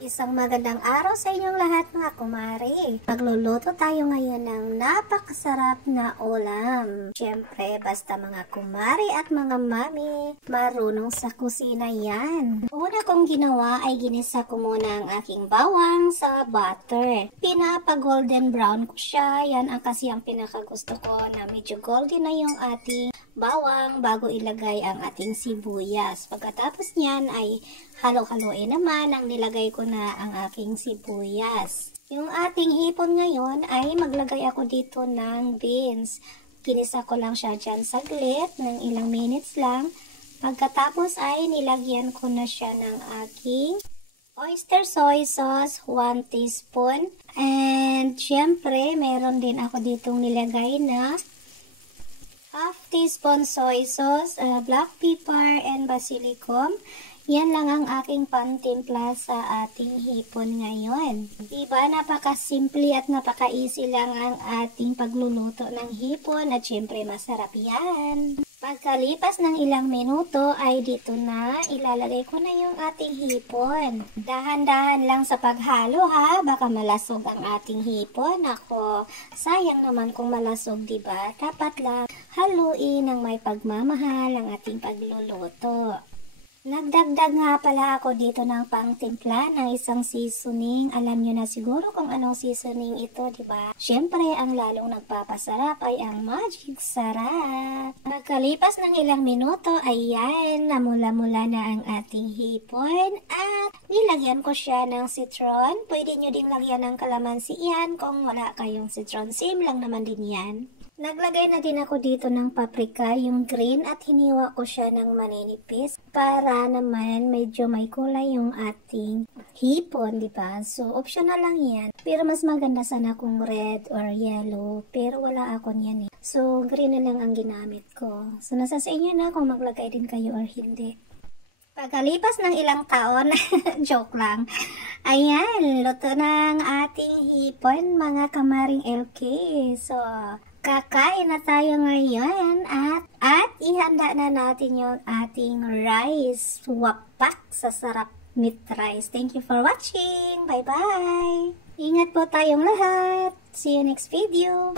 Isang magandang araw sa inyong lahat mga kumare. Magluluto tayo ngayon ng napakasarap na ulam. Siyempre, basta mga kumare at mga mami, marunong sa kusina yan. Una kong ginawa ay ginisa ko muna ang aking bawang sa butter. Pinapa-golden brown ko siya. Yan ang kasi ang pinakagusto ko na medyo golden na yung ating bawang bago ilagay ang ating sibuyas. Pagkatapos niyan ay halo-haloin naman ang nilagay ko na ang aking sibuyas. Yung ating hipon ngayon ay maglagay ako dito ng beans. Kinisa ko lang siya dyan saglit ng ilang minutes lang. Pagkatapos ay nilagyan ko na siya ng aking oyster soy sauce, 1 teaspoon. And syempre, meron din ako ditong nilagay na half teaspoon soy sauce, black pepper, and basilicum. Yan lang ang aking pantimpla sa ating hipon ngayon. Diba, napaka-simple at napaka-easy lang ang ating pagluluto ng hipon at syempre masarap yan. Pagkalipas ng ilang minuto ay dito na ilalagay ko na yung ating hipon. Dahan-dahan lang sa paghalo ha, baka malasog ang ating hipon. Ako, sayang naman kung malasog, diba? Dapat lang haluin ng may pagmamahal ang ating pagluluto. Nagdagdag nga pala ako dito ng pangtimpla ng isang seasoning. Alam nyo na siguro kung anong seasoning ito, diba? Siyempre, ang lalong nagpapasarap ay ang magic sarap. Pagkalipas ng ilang minuto, ayan, namula-mula na ang ating hipon at nilagyan ko siya ng citron. Pwede nyo ding lagyan ng kalamansi yan kung wala kayong citron. Same lang naman din yan. Naglagay na din ako dito ng paprika, yung green, at hiniwa ko siya ng maninipis para naman medyo may kulay yung ating hipon, diba? So, optional lang yan. Pero mas maganda sana kung red or yellow, pero wala ako niyan eh. So, green na lang ang ginamit ko. So, nasa sa inyo na kung maglagay din kayo or hindi. Pagkalipas ng ilang taon, joke lang, ayan, luto ng ating hipon, mga kamaring LK. So, kakain na tayo ngayon at ihanda na natin yung ating rice. Wapak sa sarap meat rice. Thank you for watching. Bye-bye. Ingat po tayong lahat. See you next video.